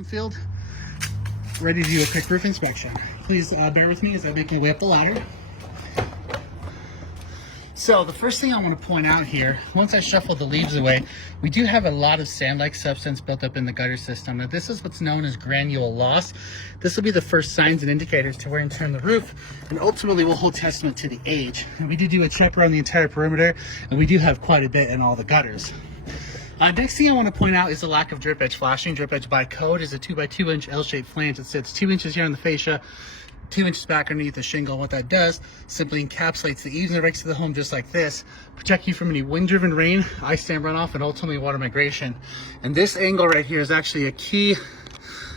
Cornfield, ready to do a quick roof inspection. Please bear with me as I make my way up the ladder. So the first thing I want to point out here, once I shuffle the leaves away, we do have a lot of sand-like substance built up in the gutter system. Now this is what's known as granule loss. This will be the first signs and indicators to wear and tear on the roof, and ultimately will hold testament to the age. And we did do a check around the entire perimeter, and we do have quite a bit in all the gutters. Next thing I want to point out is the lack of drip edge flashing. Drip edge by code is a 2x2 inch L-shaped flange that sits 2 inches here on the fascia, 2 inches back underneath the shingle. What that does simply encapsulates the eaves and rakes of the home just like this, protect you from any wind-driven rain, ice dam runoff, and ultimately water migration. And this angle right here is actually a key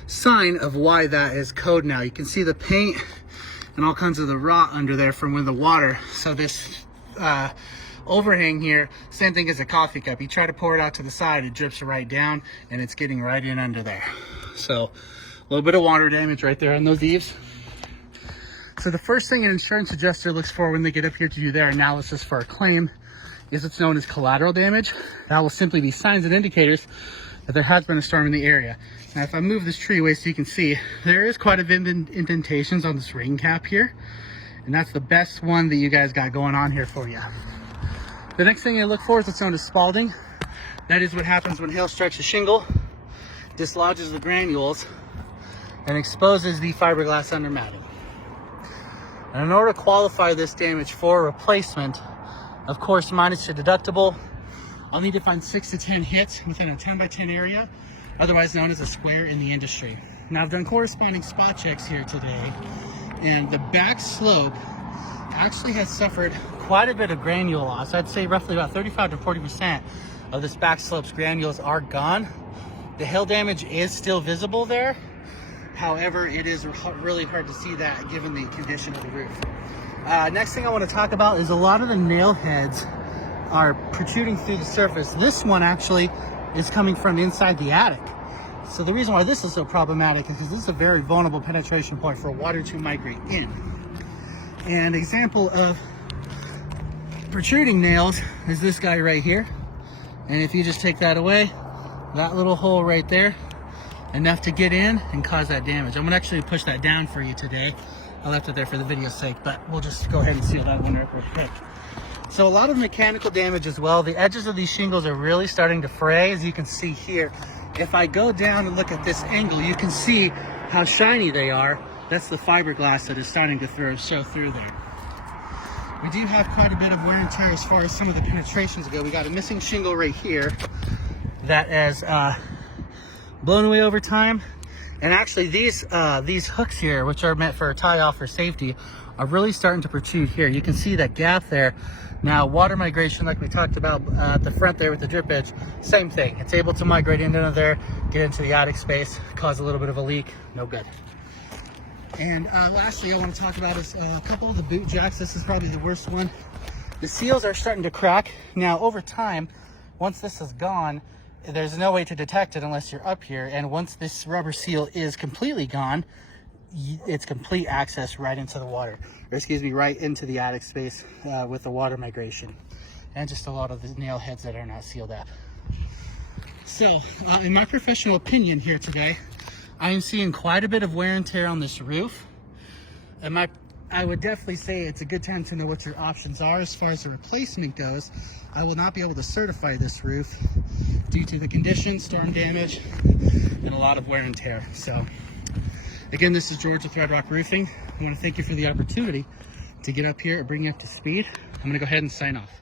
sign of why that is code now. You can see the paint and all kinds of the rot under there from when the water. So this overhang here, same thing as a coffee cup. You try to pour it out to the side, it drips right down and it's getting right in under there. So a little bit of water damage right there on those eaves. So the first thing an insurance adjuster looks for when they get up here to do their analysis for a claim is what's known as collateral damage. That will simply be signs and indicators that there has been a storm in the area. Now if I move this tree away so you can see, there is quite a bit of indentations on this rain cap here, and that's the best one that you guys got going on here for you. The next thing I look for is what's known as spalding. That is what happens when hail strikes a shingle, dislodges the granules, and exposes the fiberglass under matting. And in order to qualify this damage for replacement, of course, minus your deductible, I'll need to find 6 to 10 hits within a 10 by 10 area, otherwise known as a square in the industry. Now I've done corresponding spot checks here today, and the back slope actually has suffered quite a bit of granule loss. I'd say roughly about 35 to 40% of this back slope's granules are gone. The hail damage is still visible there. However, it is really hard to see that given the condition of the roof. Next thing I want to talk about is a lot of the nail heads are protruding through the surface. This one actually is coming from inside the attic. So the reason why this is so problematic is because this is a very vulnerable penetration point for water to migrate in. An example of protruding nails is this guy right here. And if you just take that away, that little hole right there, enough to get in and cause that damage. I'm gonna actually push that down for you today. I left it there for the video's sake, but we'll just go ahead and seal that one real quick. So a lot of mechanical damage as well. The edges of these shingles are really starting to fray, as you can see here. If I go down and look at this angle, you can see how shiny they are. That's the fiberglass that is starting to show through there. We do have quite a bit of wear and tear as far as some of the penetrations go. We got a missing shingle right here that has blown away over time. And actually these hooks here, which are meant for a tie-off for safety, are really starting to protrude here. You can see that gap there. Now water migration, like we talked about at the front there with the drip edge, same thing. It's able to migrate into there, get into the attic space, cause a little bit of a leak, no good. And lastly, I want to talk about is a couple of the boot jacks. This is probably the worst one. The seals are starting to crack. Now over time, once this is gone, there's no way to detect it unless you're up here. And once this rubber seal is completely gone, it's complete access right into the water, or excuse me, right into the attic space with the water migration. And just a lot of the nail heads that are not sealed up. So in my professional opinion here today, I am seeing quite a bit of wear and tear on this roof. And I would definitely say it's a good time to know what your options are as far as the replacement goes. I will not be able to certify this roof due to the conditions, storm damage, and a lot of wear and tear. So again, this is George with Red Rock Roofing. I want to thank you for the opportunity to get up here and bring you up to speed. I'm going to go ahead and sign off.